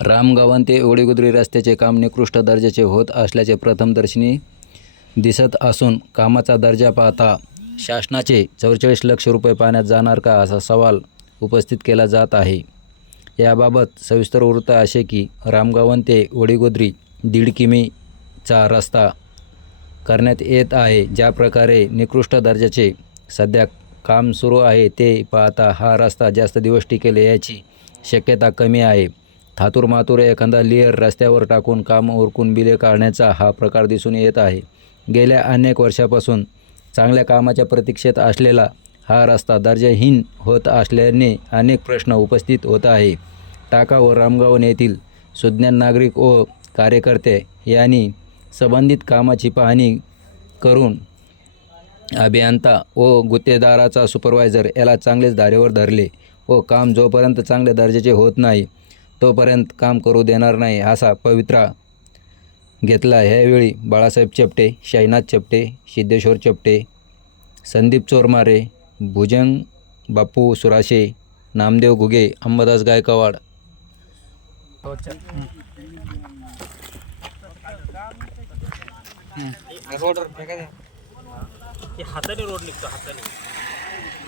रामगावन ते ओडीगुद्री रस्त्याचे काम निकृष्ट दर्जाचे होत असल्याचे प्रथमदर्शनी दिसत असून कामाचा दर्जा पाहता शासनाचे 44 लाख रुपये पाण्यात जाणार का असा सवाल उपस्थित केला जात आहे। याबाबत सविस्तर वृत्त असे की रामगावन ते ओडीगुद्री 1.5 किमीचा रस्ता करण्यात येत आहे। ज्या प्रकारे निकृष्ट दर्जाचे सध्या काम सुरू आहे ते पाहता हा रस्ता जास्त दिवस टिकेल याची शक्यता कमी आहे। थातूर एखादा लेअर रस्त्यावर टाकून काम उरकून बिले काढण्याचा हा प्रकार दिसून येत आहे। गेल्या अनेक वर्षापासून चांगल्या कामाच्या प्रतीक्षेत असलेला हा रस्ता दर्जाहीन होत असल्याने अनेक प्रश्न उपस्थित होत आहे। टाका व रामगावन येथील सुज्ञ नागरिक व कार्यकर्ते यांनी संबंधित कामाची पाहणी करून अभियंता व गुत्तेदाराचा सुपरवायझर याला चांगलेच धारेवर धरले व काम जोपर्यंत चांगल्या दर्जाचे होत नाही तोपर्यंत काम करू देणार नाही असा पवित्रा घेतला। ह्यावेळी बाळासाहेब चपटे, शाईनाथ चपटे, सिद्धेश्वर चपटे, संदीप चोरमारे, भुजंग बापू सुराशे, नामदेव घुगे, अंबादास गायकवाड। हाताने रोड निघतो हाताने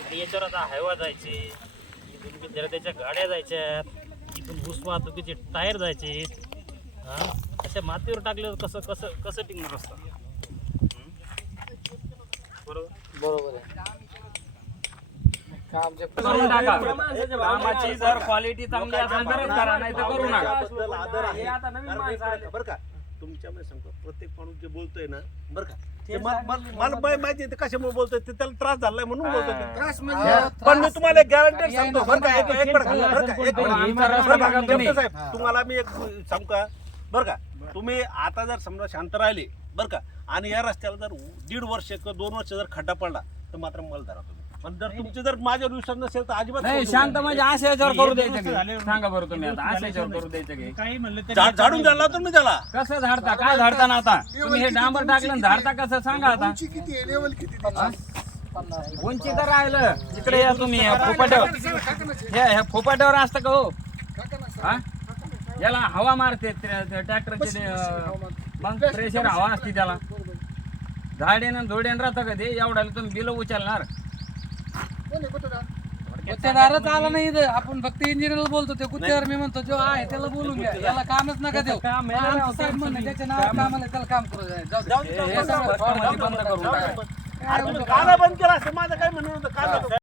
आणि याच्यावर आता हायवा जायचे, इथून त्याच्या गाड्या जायच्या, इथून भूस वाहतुकीचे टायर जायचे। हां, अशा मातीवर टाकल्यावर कसं कसं कसं टिकणार असतं? बरोबर आहे। कामाची जर क्वालिटी चांगली असेल तरच करा, नाही तर करू नका। हे आता नवीन माणसं आले बरं का, तुमच्यामध्ये सांगतो प्रत्येक माणूस जे बोलतोय ना बरं का, मला माहिती आहे कशामुळे बोलतोय ते, त्याला त्रास झालाय म्हणून बोलतोय। पण मी तुम्हाला एक गॅरंटी सांगतो बरं का, तुम्हाला मी एक सांगू का बरं का, तुम्ही आता जर समजा शांत राहिले बरं का आणि या रस्त्याला जर 1.5 वर्ष किंवा 2 वर्ष जर खड्डा पडला तर मात्र मला धरा तुम्ही। पण जर तुमचे जर माझ्यावर विश्वास नसेल तर अजिबात नाही, शांत म्हणजे अशा याच्यावर करू द्यायचं की? सांगा बरं तुम्ही आता अशा याच्यावर करू द्यायचं की? काही म्हणलं झाडून द्याला तुम्ही त्याला कसं झाडता? काय झाडता ना आता तुम्ही? हे डांबर टाकलं आणि झाडता कसं सांगा आता? उंची तर राहिलं इकडे या तुम्ही फोपाट्यावर, हे फोपाट्यावर असतं का हो? हा, याला हवा मारते ट्रॅक्टरचे, मग प्रेशर हवा असते त्याला। झाडेनं धोडेन राहतं का ते? एवढ्याला तुम्ही बिल उचलणार? गुत्तेदारच आला नाही इथं, आपण फक्त इंजिनियरला बोलतो। ते गुत्तेदार मी म्हणतो जो आहे त्याला बोलून घ्या, याला कामच नका देऊ। साहेब म्हणले त्याच्या नावावर कामाला त्याला काम करू द्या। जाऊ दे, हे सगळं बंद करून टाका। काला बंद केला असं माझं काय म्हणणं होतं।